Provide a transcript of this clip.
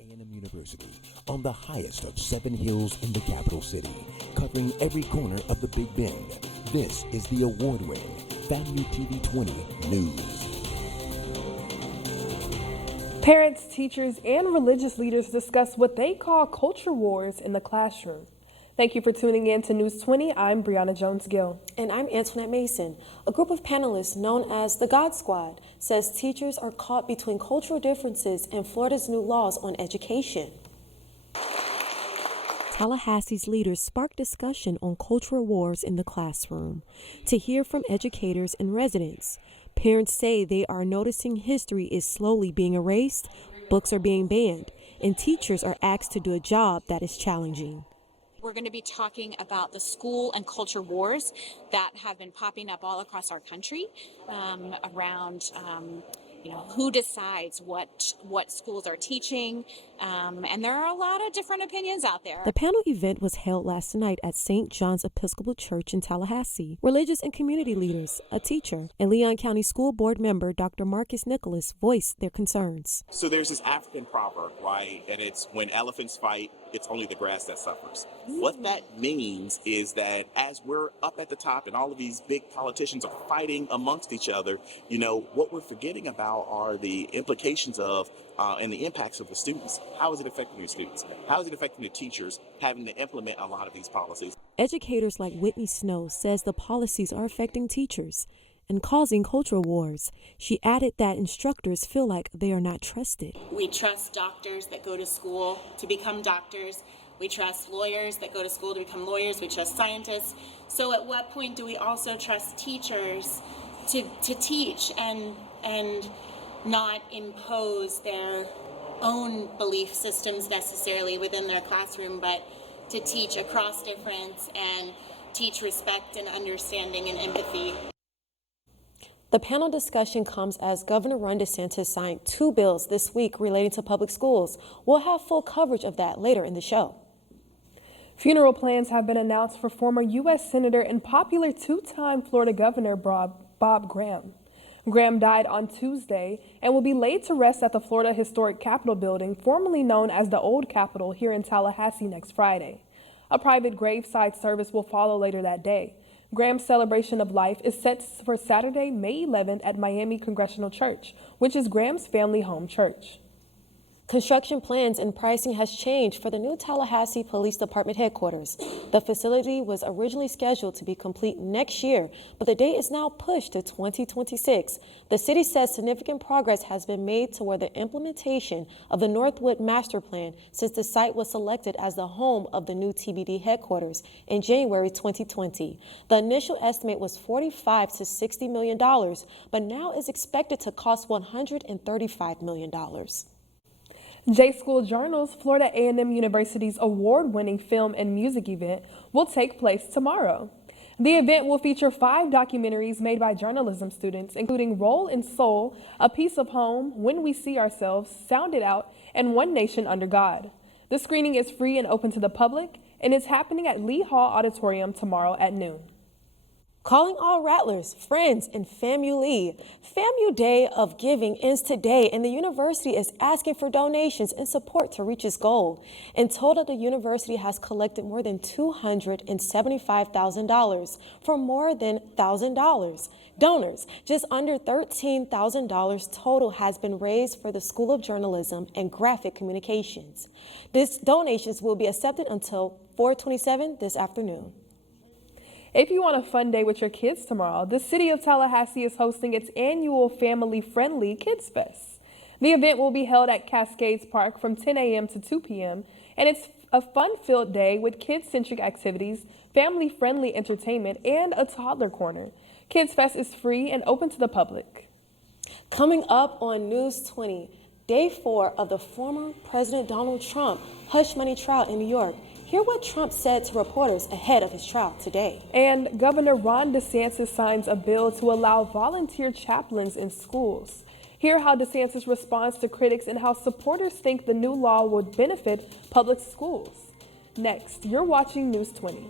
A&M University, on the highest of 7 hills in the capital city, covering every corner of the Big Bend. This is the award-winning FAMU TV 20 News. Parents, teachers, and religious leaders discuss what they call culture wars in the classroom. Thank you for tuning in to News 20. I'm Brianna Jones-Gill. And I'm Antoinette Mason. A group of panelists known as the God Squad says teachers are caught between cultural differences and Florida's new laws on education. Tallahassee's leaders sparked discussion on cultural wars in the classroom. To hear from educators and residents, parents say they are noticing history is slowly being erased, books are being banned, and teachers are asked to do a job that is challenging. We're going to be talking about the school and culture wars that have been popping up all across our country around who decides what schools are teaching, and there are a lot of different opinions out there. The panel event was held last night at St. John's Episcopal Church in Tallahassee. Religious and community leaders, a teacher, and Leon County School Board member Dr. Marcus Nicholas voiced their concerns. So there's this African proverb, right? And it's when elephants fight, it's only the grass that suffers. What that means is that as we're up at the top and all of these big politicians are fighting amongst each other, what we're forgetting about are the implications of and the impacts of the students. How is it affecting the students? How is it affecting the teachers having to implement a lot of these policies? Educators like Whitney Snow says the policies are affecting teachers and causing cultural wars. She added that instructors feel like they are not trusted. We trust doctors that go to school to become doctors. We trust lawyers that go to school to become lawyers. We trust scientists. So at what point do we also trust teachers to teach and not impose their own belief systems necessarily within their classroom, but to teach across difference and teach respect and understanding and empathy? The panel discussion comes as Governor Ron DeSantis signed 2 bills this week relating to public schools. We'll have full coverage of that later in the show. Funeral plans have been announced for former U.S. Senator and popular 2-time Florida Governor Bob Graham. Graham died on Tuesday and will be laid to rest at the Florida Historic Capitol building, formerly known as the Old Capitol, here in Tallahassee next Friday. A private graveside service will follow later that day. Graham's celebration of life is set for Saturday, May 11th at Miami Congregational Church, which is Graham's family home church. Construction plans and pricing has changed for the new Tallahassee Police Department headquarters. The facility was originally scheduled to be complete next year, but the date is now pushed to 2026. The city says significant progress has been made toward the implementation of the Northwood Master Plan since the site was selected as the home of the new TBD headquarters in January 2020. The initial estimate was $45 to $60 million, but now is expected to cost $135 million. J-School Journal's Florida A&M University's award-winning film and music event will take place tomorrow. The event will feature 5 documentaries made by journalism students, including Roll and Soul, A Piece of Home, When We See Ourselves, Sound It Out, and One Nation Under God. The screening is free and open to the public and is happening at Lee Hall Auditorium tomorrow at noon. Calling all Rattlers, friends, and FAMU. FAMU Day of Giving ends today, and the university is asking for donations and support to reach its goal. In total, the university has collected more than $275,000 from more than $1,000 donors. Just under $13,000 total has been raised for the School of Journalism and Graphic Communications. These donations will be accepted until 4:27 this afternoon. If you want a fun day with your kids tomorrow, the city of Tallahassee is hosting its annual family-friendly Kids Fest. The event will be held at Cascades Park from 10 a.m. to 2 p.m., and it's a fun-filled day with kid-centric activities, family-friendly entertainment, and a toddler corner. Kids Fest is free and open to the public. Coming up on News 20, Day 4 of the former President Donald Trump hush money trial in New York. Hear what Trump said to reporters ahead of his trial today. And Governor Ron DeSantis signs a bill to allow volunteer chaplains in schools. Hear how DeSantis responds to critics and how supporters think the new law would benefit public schools. Next, you're watching News 20.